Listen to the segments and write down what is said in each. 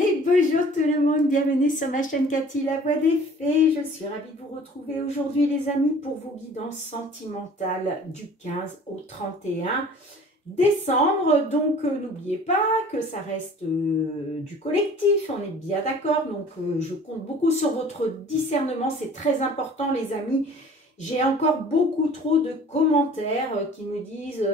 Et bonjour tout le monde, bienvenue sur ma chaîne Cathy, la voix des fées. Je suis ravie de vous retrouver aujourd'hui les amis pour vos guidances sentimentales du 15 au 31 décembre. Donc n'oubliez pas que ça reste du collectif, on est bien d'accord. Donc je compte beaucoup sur votre discernement, c'est très important les amis. J'ai encore beaucoup trop de commentaires qui me disent...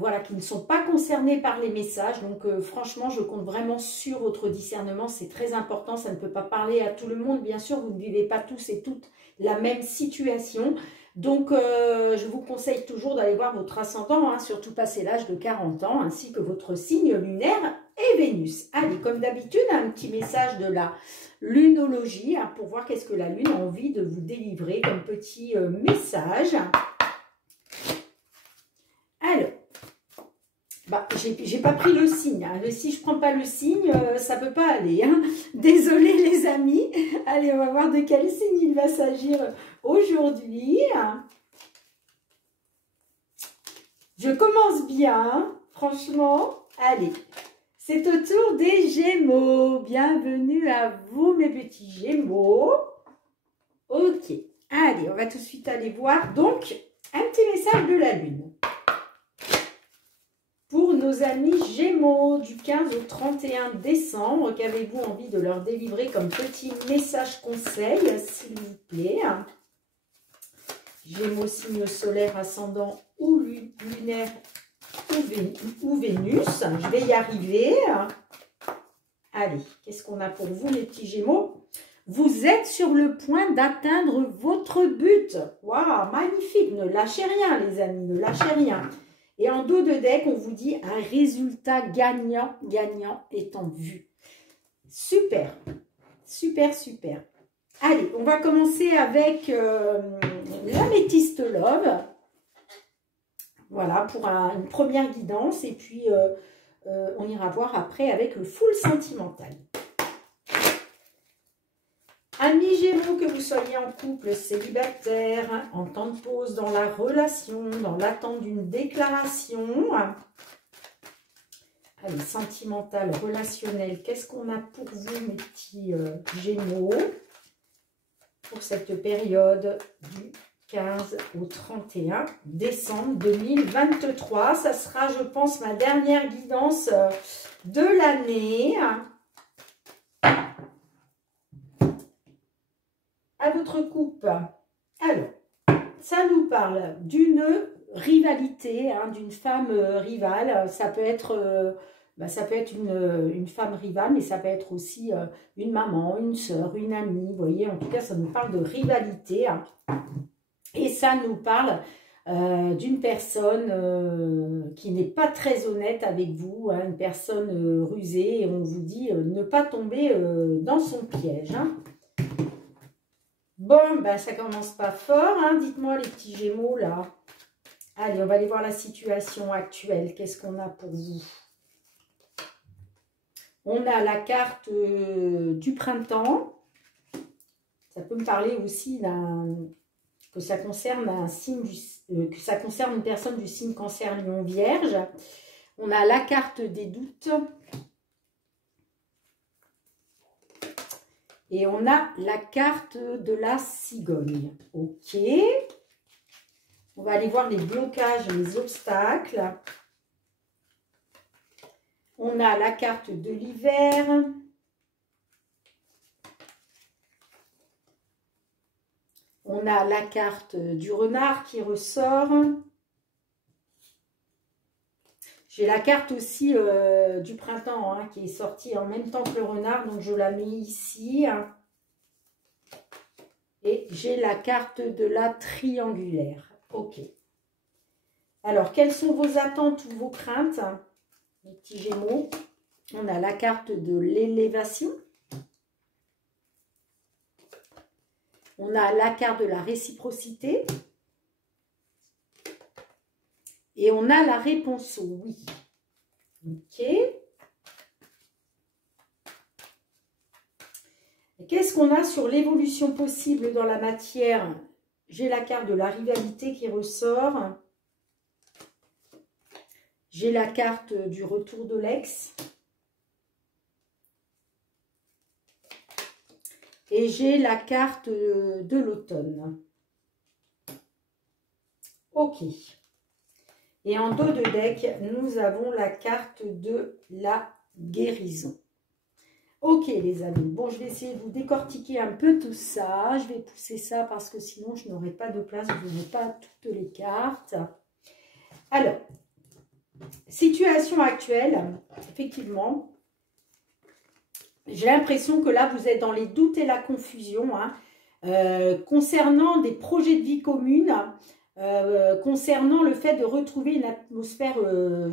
voilà, qui ne sont pas concernés par les messages. Donc franchement, je compte vraiment sur votre discernement. C'est très important. Ça ne peut pas parler à tout le monde. Bien sûr, vous ne vivez pas tous et toutes la même situation. Donc, je vous conseille toujours d'aller voir votre ascendant, hein, surtout passé l'âge de 40 ans, ainsi que votre signe lunaire et Vénus. Allez, comme d'habitude, un petit message de la lunologie, hein, pour voir qu'est-ce que la Lune a envie de vous délivrer comme petit message. Alors, bah, j'ai pas pris le signe. Hein. Si je prends pas le signe, ça peut pas aller. Hein. Désolée les amis. Allez, on va voir de quel signe il va s'agir aujourd'hui. Je commence bien, franchement. Allez, c'est au tour des Gémeaux. Bienvenue à vous mes petits Gémeaux. Ok, allez, on va tout de suite aller voir. Donc, un petit message de la Lune. Pour nos amis Gémeaux du 15 au 31 décembre, qu'avez-vous envie de leur délivrer comme petit message conseil, s'il vous plaît? Gémeaux, signe solaire, ascendant ou lunaire ou Vénus. Je vais y arriver. Allez, qu'est-ce qu'on a pour vous les petits Gémeaux? Vous êtes sur le point d'atteindre votre but. Waouh, magnifique. Ne lâchez rien les amis, ne lâchez rien. Et en dos de deck, on vous dit un résultat gagnant est en vue. Super, super, super. Allez, on va commencer avec l'améthyste love. Voilà, pour une première guidance. Et puis, on ira voir après avec le full sentimental. Amis Gémeaux, que vous soyez en couple, célibataire, en temps de pause dans la relation, dans l'attente d'une déclaration. Allez, sentimental, relationnel, qu'est-ce qu'on a pour vous, mes petits Gémeaux, pour cette période du 15 au 31 décembre 2023. Ça sera, je pense, ma dernière guidance de l'année. À votre coupe. Alors, ça nous parle d'une rivalité, hein, d'une femme rivale. Ça peut être, une femme rivale, mais ça peut être aussi une maman, une sœur, une amie. Vous voyez, en tout cas, ça nous parle de rivalité. Hein. Et ça nous parle d'une personne qui n'est pas très honnête avec vous, hein, une personne rusée. Et on vous dit ne pas tomber dans son piège. Hein. Bon, ben ça commence pas fort, hein. Dites-moi les petits Gémeaux là. Allez, on va aller voir la situation actuelle. Qu'est-ce qu'on a pour vous? On a la carte du printemps. Ça peut me parler aussi que ça concerne un signe que ça concerne une personne du signe Cancer, Lion, Vierge. On a la carte des doutes. Et on a la carte de la cigogne. Ok. On va aller voir les blocages, les obstacles. On a la carte de l'hiver. On a la carte du renard qui ressort. J'ai la carte aussi du printemps hein, qui est sortie en même temps que le renard, donc je la mets ici. Et j'ai la carte de la triangulaire. Ok. Alors, quelles sont vos attentes ou vos craintes, les petits Gémeaux? On a la carte de l'élévation. On a la carte de la réciprocité. Et on a la réponse oui. Ok. Qu'est-ce qu'on a sur l'évolution possible dans la matière? J'ai la carte de la rivalité qui ressort. J'ai la carte du retour de l'ex. Et j'ai la carte de l'automne. Ok. Et en dos de deck, nous avons la carte de la guérison. Ok les amis, bon je vais essayer de vous décortiquer un peu tout ça. Je vais pousser ça parce que sinon je n'aurai pas de place, je n'aurai pas toutes les cartes. Alors, situation actuelle, effectivement, j'ai l'impression que là vous êtes dans les doutes et la confusion hein, concernant des projets de vie commune. Concernant le fait de retrouver une atmosphère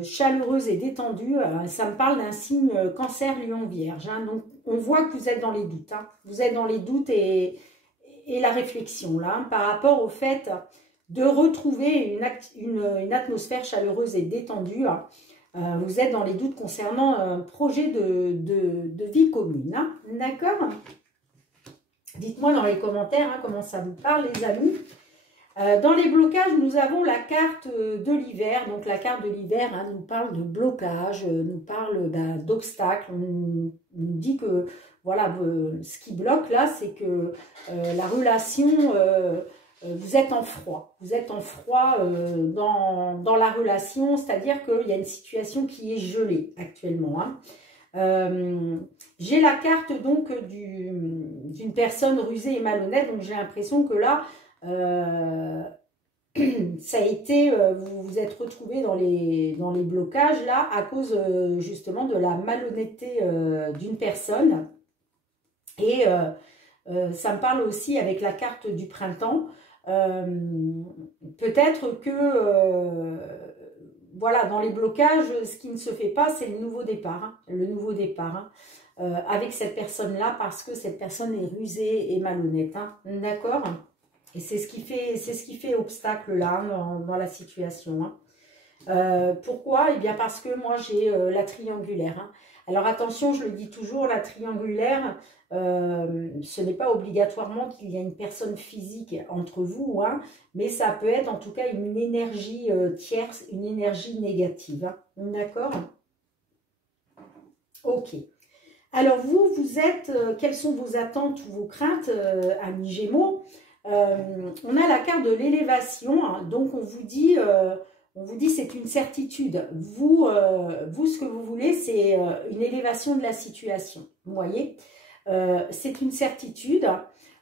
chaleureuse et détendue, ça me parle d'un signe cancer, lion, vierge. Hein. Donc, on voit que vous êtes dans les doutes. Hein. Vous êtes dans les doutes et la réflexion là, hein, par rapport au fait de retrouver une atmosphère chaleureuse et détendue. Hein. Vous êtes dans les doutes concernant un projet de vie commune. Hein. D'accord? Dites-moi dans les commentaires hein, comment ça vous parle les amis. Dans les blocages, nous avons la carte de l'hiver. Donc, la carte de l'hiver hein, nous parle de blocage, nous parle d'obstacles. On nous dit que, voilà, ce qui bloque là, c'est que la relation, vous êtes en froid. Vous êtes en froid dans la relation, c'est-à-dire qu'il y a une situation qui est gelée actuellement. Hein. J'ai la carte donc d'une personne rusée et malhonnête. Donc, j'ai l'impression que là, ça a été, vous vous êtes retrouvé dans les blocages là à cause justement de la malhonnêteté d'une personne et ça me parle aussi avec la carte du printemps. Peut-être que voilà, dans les blocages, ce qui ne se fait pas, c'est le nouveau départ. Hein, le nouveau départ hein, avec cette personne-là parce que cette personne est rusée et malhonnête. Hein, d'accord? Et c'est ce qui fait obstacle là dans la situation. Hein. Pourquoi? Eh bien parce que moi j'ai la triangulaire. Hein. Alors attention, je le dis toujours, la triangulaire, ce n'est pas obligatoirement qu'il y a une personne physique entre vous, hein, mais ça peut être en tout cas une énergie tierce, une énergie négative. Hein. D'accord? Ok. Alors vous êtes, quelles sont vos attentes ou vos craintes, amis Gémeaux? On a la carte de l'élévation, hein, donc on vous dit c'est une certitude. Vous, ce que vous voulez, c'est une élévation de la situation. Vous voyez, c'est une certitude.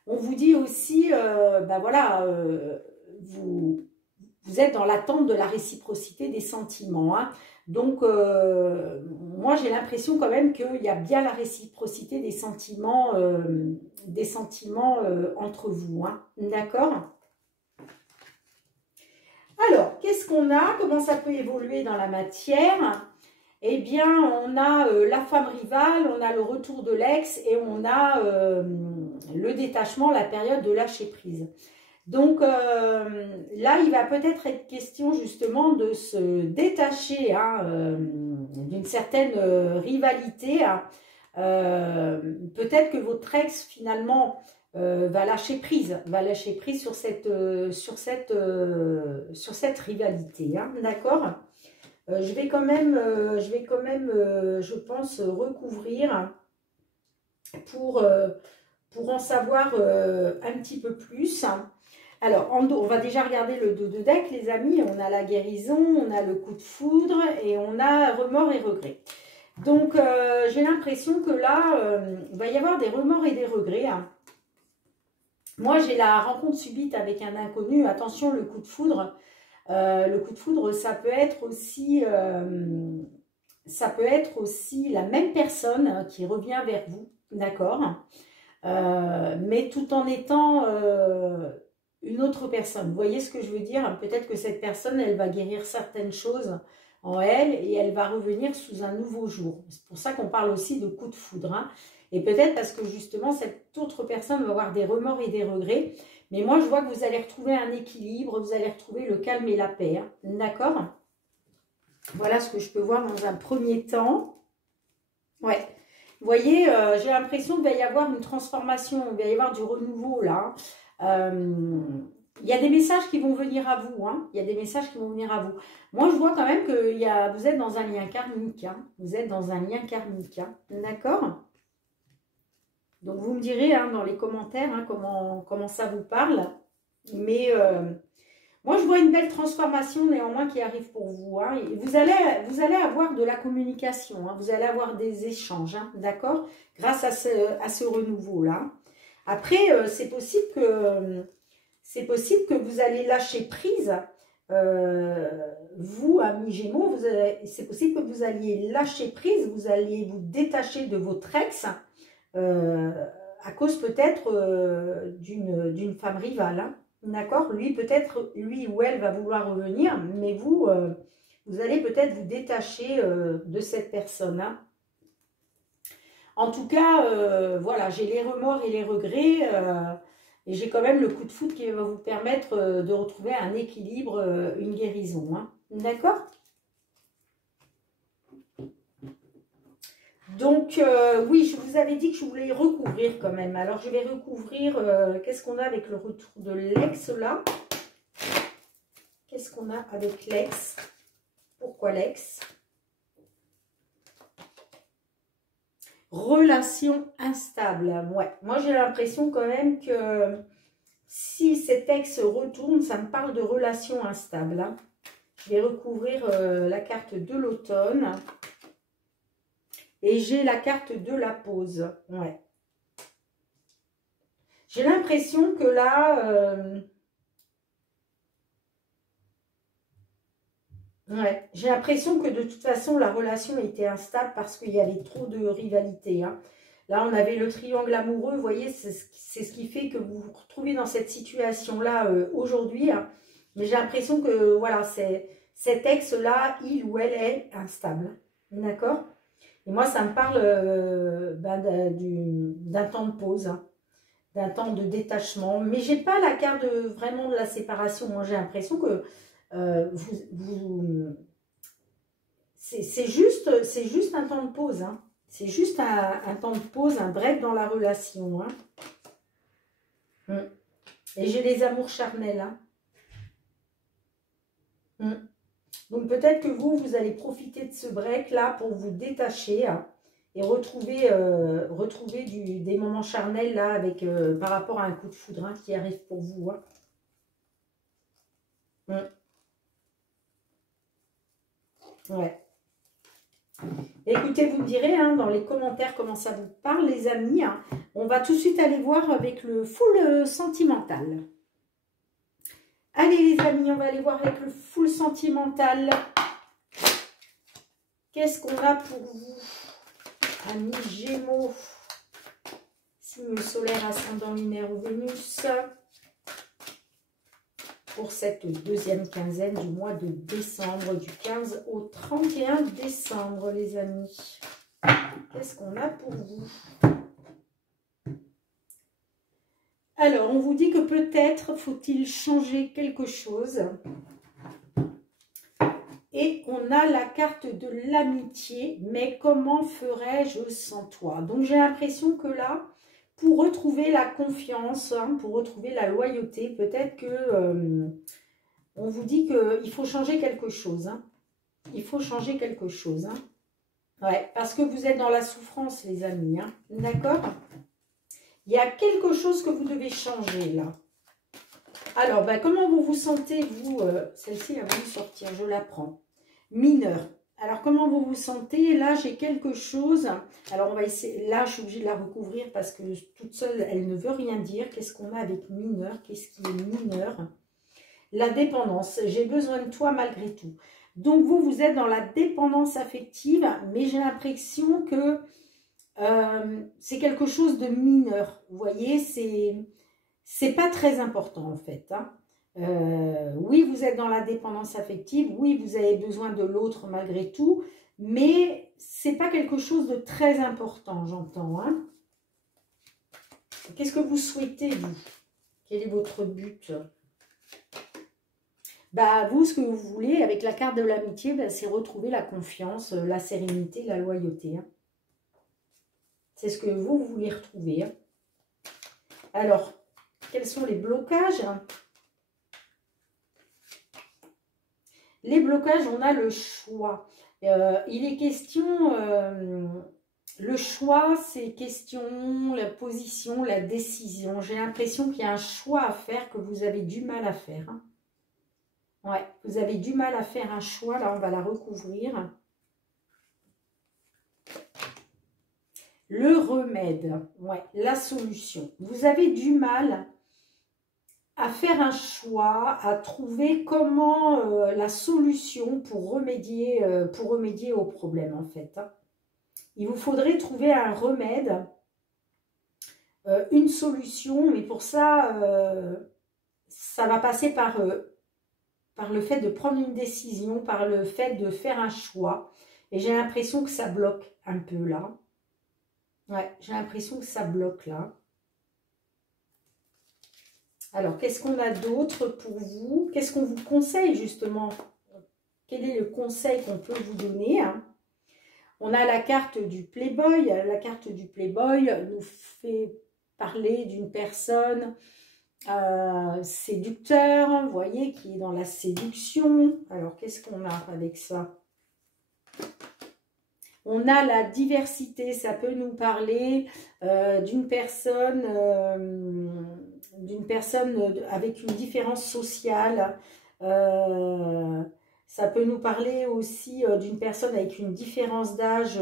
On vous dit aussi, ben voilà, vous êtes dans l'attente de la réciprocité des sentiments. Hein. Donc, moi, j'ai l'impression quand même qu'il y a bien la réciprocité des sentiments entre vous. Hein. D'accord? Alors, qu'est-ce qu'on a? Comment ça peut évoluer dans la matière? Eh bien, on a la femme rivale, on a le retour de l'ex et on a le détachement, la période de lâcher prise. Donc là, il va peut-être être question justement de se détacher hein, d'une certaine rivalité. Hein. Peut-être que votre ex finalement va lâcher prise sur cette rivalité. Hein, d'accord? Je vais quand même, je pense, recouvrir pour en savoir un petit peu plus. Alors, en dos, on va déjà regarder le dos de deck, les amis. On a la guérison, on a le coup de foudre et on a remords et regrets. Donc, j'ai l'impression que là, il va y avoir des remords et des regrets. Hein. Moi, j'ai la rencontre subite avec un inconnu. Attention, le coup de foudre. Le coup de foudre, ça peut être aussi la même personne qui revient vers vous. D'accord? Mais tout en étant... une autre personne. Vous voyez ce que je veux dire? Peut-être que cette personne, elle va guérir certaines choses en elle et elle va revenir sous un nouveau jour. C'est pour ça qu'on parle aussi de coup de foudre. Hein. Et peut-être parce que justement, cette autre personne va avoir des remords et des regrets. Mais moi, je vois que vous allez retrouver un équilibre, vous allez retrouver le calme et la paix. Hein. D'accord? Voilà ce que je peux voir dans un premier temps. Ouais. Vous voyez, j'ai l'impression qu'il va y avoir une transformation, il va y avoir du renouveau là. Il y a des messages qui vont venir à vous. Hein. Il y a des messages qui vont venir à vous. Moi, je vois quand même que vous êtes dans un lien karmique. Hein. Vous êtes dans un lien karmique. Hein. D'accord? Donc, vous me direz hein, dans les commentaires hein, comment ça vous parle. Mais moi, je vois une belle transformation néanmoins qui arrive pour vous. Hein. Et vous allez avoir de la communication. Hein. Vous allez avoir des échanges, hein, d'accord? Grâce à ce renouveau-là. Après, c'est possible que vous allez lâcher prise. Vous, amis Gémeaux, c'est possible que vous alliez lâcher prise. Vous alliez vous détacher de votre ex. À cause peut-être d'une femme rivale. Hein. D'accord? Lui, peut-être, lui ou elle va vouloir revenir, mais vous, vous allez peut-être vous détacher de cette personne. Hein. En tout cas, voilà, j'ai les remords et les regrets, et j'ai quand même le coup de foudre qui va vous permettre de retrouver un équilibre, une guérison. Hein. D'accord? Donc, oui, je vous avais dit que je voulais recouvrir quand même. Alors, je vais recouvrir, qu'est-ce qu'on a avec le retour de l'ex là? Qu'est-ce qu'on a avec l'ex? Pourquoi l'ex? Relation instable. Ouais, moi j'ai l'impression quand même que si cet ex retourne, ça me parle de relation instable. Hein. Je vais recouvrir la carte de l'automne. Et j'ai la carte de la pause. Ouais. J'ai l'impression que là... ouais, j'ai l'impression que de toute façon, la relation était instable parce qu'il y avait trop de rivalité. Hein. Là, on avait le triangle amoureux. Vous voyez, c'est ce qui fait que vous vous retrouvez dans cette situation-là aujourd'hui. Hein. Mais j'ai l'impression que, voilà, cet ex-là, il ou elle est instable. D'accord? Et moi, ça me parle d'un temps de pause, hein, d'un temps de détachement. Mais j'ai pas la carte vraiment de la séparation. Moi, j'ai l'impression que c'est juste un temps de pause. Hein. C'est juste un temps de pause, un break dans la relation. Hein. Et j'ai les amours charnels. Hein. Donc peut-être que vous allez profiter de ce break-là pour vous détacher hein, et retrouver des moments charnels là avec, par rapport à un coup de foudre hein, qui arrive pour vous. Hein. Ouais. Écoutez, vous me direz hein, dans les commentaires comment ça vous parle les amis. Hein. On va tout de suite aller voir avec le full sentimental. Allez les amis, on va aller voir avec le full sentimental. Qu'est-ce qu'on a pour vous, amis Gémeaux, signe solaire, ascendant lunaire ou Vénus, pour cette deuxième quinzaine du mois de décembre, du 15 au 31 décembre, les amis. Qu'est-ce qu'on a pour vous? Alors, on vous dit que peut-être faut-il changer quelque chose. Et on a la carte de l'amitié, mais comment ferais-je sans toi? Donc, j'ai l'impression que là, pour retrouver la confiance, hein, pour retrouver la loyauté, peut-être que on vous dit qu'il faut changer quelque chose. Hein. Il faut changer quelque chose. Hein. Ouais, parce que vous êtes dans la souffrance, les amis. Hein. D'accord? Il y a quelque chose que vous devez changer, là. Alors, ben, comment vous vous sentez, vous celle-ci, elle va vous sortir, je la prends. Mineur. Alors, comment vous vous sentez? Là, j'ai quelque chose. Alors, on va essayer. Là, je suis obligée de la recouvrir parce que toute seule, elle ne veut rien dire. Qu'est-ce qu'on a avec mineur? Qu'est-ce qui est mineur? La dépendance. J'ai besoin de toi malgré tout. Donc, vous êtes dans la dépendance affective, mais j'ai l'impression que c'est quelque chose de mineur. Vous voyez, c'est pas très important en fait. Hein. Oui, vous êtes dans la dépendance affective. Oui, vous avez besoin de l'autre malgré tout. Mais c'est pas quelque chose de très important, j'entends. Hein. Qu'est-ce que vous souhaitez, vous? Quel est votre but? Bah, vous, ce que vous voulez, avec la carte de l'amitié, bah, c'est retrouver la confiance, la sérénité, la loyauté. Hein. C'est ce que vous voulez retrouver. Hein. Alors, quels sont les blocages? Les blocages, on a le choix. Il est question Le choix, c'est question, la position, la décision. J'ai l'impression qu'il y a un choix à faire que vous avez du mal à faire. Hein. Ouais, vous avez du mal à faire un choix. Là, on va la recouvrir. Le remède, ouais, la solution. Vous avez du mal à faire un choix, à trouver comment la solution pour remédier au problème, en fait. Hein. Il vous faudrait trouver un remède, une solution, mais pour ça, ça va passer par le fait de prendre une décision, par le fait de faire un choix. Et j'ai l'impression que ça bloque un peu là. Ouais, j'ai l'impression que ça bloque là. Alors, qu'est-ce qu'on a d'autre pour vous? Qu'est-ce qu'on vous conseille justement? Quel est le conseil qu'on peut vous donner? On a la carte du Playboy. La carte du Playboy nous fait parler d'une personne séducteur, vous voyez, qui est dans la séduction. Alors, qu'est-ce qu'on a avec ça? On a la diversité, ça peut nous parler d'une personne avec une différence sociale. Ça peut nous parler aussi d'une personne avec une différence d'âge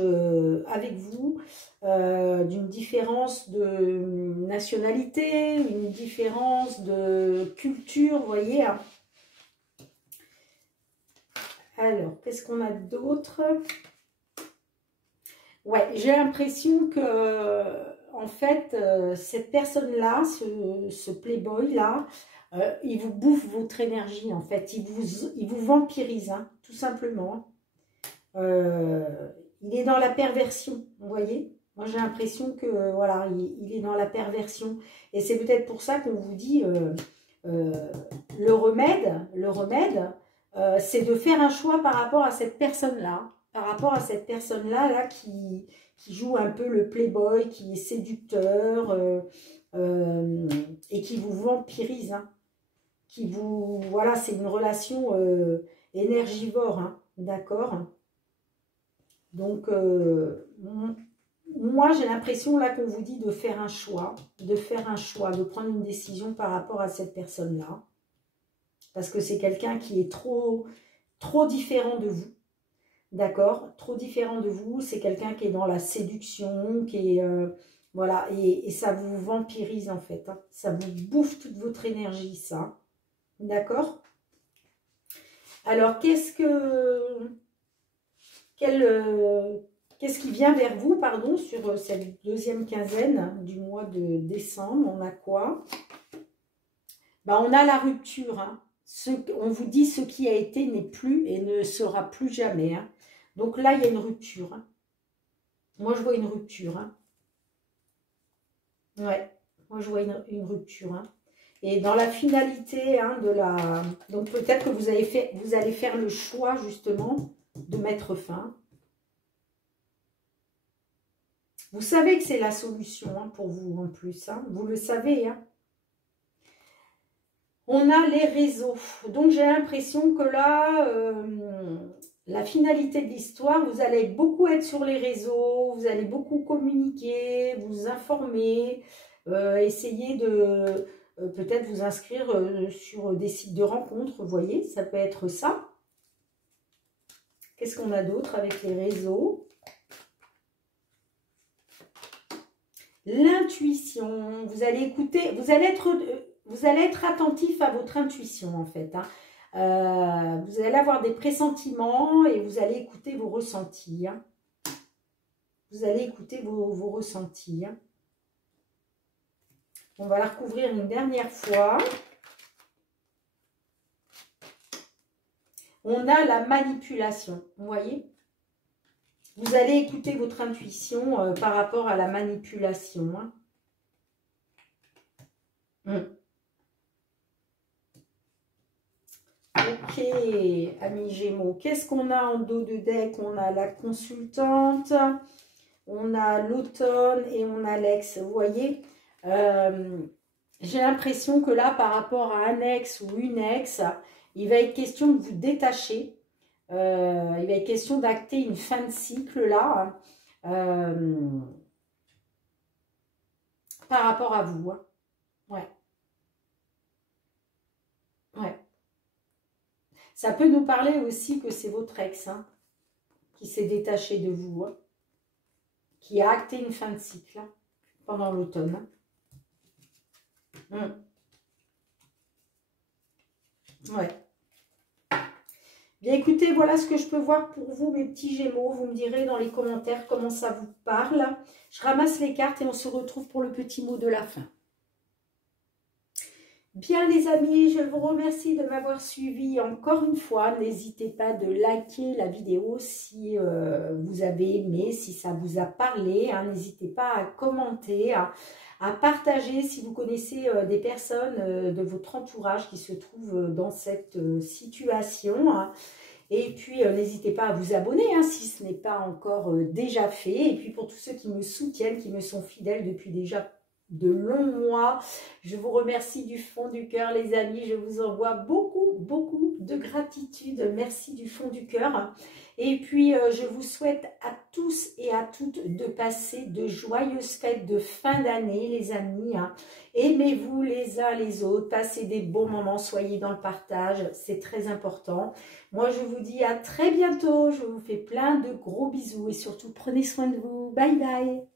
avec vous, d'une différence de nationalité, une différence de culture, vous voyez. Hein. Alors, qu'est-ce qu'on a d'autre ? Ouais, j'ai l'impression que, en fait, cette personne-là, ce playboy-là, il vous bouffe votre énergie, en fait. Il vous vampirise, hein, tout simplement. Il est dans la perversion, vous voyez. Moi, j'ai l'impression que, voilà, il est dans la perversion. Et c'est peut-être pour ça qu'on vous dit, le remède, c'est de faire un choix par rapport à cette personne-là. Par rapport à cette personne-là là, qui joue un peu le playboy, qui est séducteur et qui vous vampirise. Hein, qui vous, voilà, c'est une relation énergivore, hein, d'accord. Donc, moi, j'ai l'impression là qu'on vous dit de faire un choix, de prendre une décision par rapport à cette personne-là. Parce que c'est quelqu'un qui est trop différent de vous. D'accord, trop différent de vous, c'est quelqu'un qui est dans la séduction, qui est, voilà, et ça vous vampirise en fait, hein. Ça vous bouffe toute votre énergie, ça, d'accord. Alors, qu'est-ce qui vient vers vous, pardon, sur cette deuxième quinzaine du mois de décembre? On a quoi? Ben, on a la rupture, hein. On vous dit ce qui a été n'est plus et ne sera plus jamais, hein. Donc là, il y a une rupture. Hein. Moi, je vois une rupture. Hein. Ouais, moi, je vois une rupture. Hein. Et dans la finalité hein, de la... Donc peut-être que vous allez faire le choix, justement, de mettre fin. Vous savez que c'est la solution hein, pour vous, en plus. Hein. Vous le savez, hein. On a les réseaux. Donc, j'ai l'impression que là... la finalité de l'histoire, vous allez beaucoup être sur les réseaux, vous allez beaucoup communiquer, vous informer, essayer de peut-être vous inscrire sur des sites de rencontres, vous voyez, ça peut être ça. Qu'est-ce qu'on a d'autre avec les réseaux? L'intuition, vous allez écouter, vous allez être attentif à votre intuition en fait, hein. Vous allez avoir des pressentiments et vous allez écouter vos ressentis. Hein. Vous allez écouter vos ressentis. Hein. On va la recouvrir une dernière fois. On a la manipulation, vous voyez. Vous allez écouter votre intuition par rapport à la manipulation. Hein. Ok, amis Gémeaux, qu'est-ce qu'on a en dos de deck? On a la consultante, on a l'automne et on a l'ex. Vous voyez, j'ai l'impression que là, par rapport à un ex ou une ex, il va être question de vous détacher. Il va être question d'acter une fin de cycle là. par rapport à vous. Hein. Ouais. Ouais. Ça peut nous parler aussi que c'est votre ex hein, qui s'est détaché de vous, hein, qui a acté une fin de cycle hein, pendant l'automne. Hein. Ouais. Bien écoutez, voilà ce que je peux voir pour vous, mes petits Gémeaux. Vous me direz dans les commentaires comment ça vous parle. Je ramasse les cartes et on se retrouve pour le petit mot de la fin. Bien les amis, je vous remercie de m'avoir suivi encore une fois. N'hésitez pas de liker la vidéo si vous avez aimé, si ça vous a parlé. Hein. N'hésitez pas à commenter, à partager si vous connaissez des personnes de votre entourage qui se trouvent dans cette situation. Hein. Et puis, n'hésitez pas à vous abonner hein, si ce n'est pas encore déjà fait. Et puis, pour tous ceux qui me soutiennent, qui me sont fidèles depuis déjà de longs mois, je vous remercie du fond du cœur, les amis. Je vous envoie beaucoup, beaucoup de gratitude. Merci du fond du cœur. Et puis, je vous souhaite à tous et à toutes de passer de joyeuses fêtes de fin d'année, les amis. Hein. Aimez-vous les uns les autres, passez des bons moments, soyez dans le partage, c'est très important. Moi, je vous dis à très bientôt. Je vous fais plein de gros bisous et surtout, prenez soin de vous. Bye bye.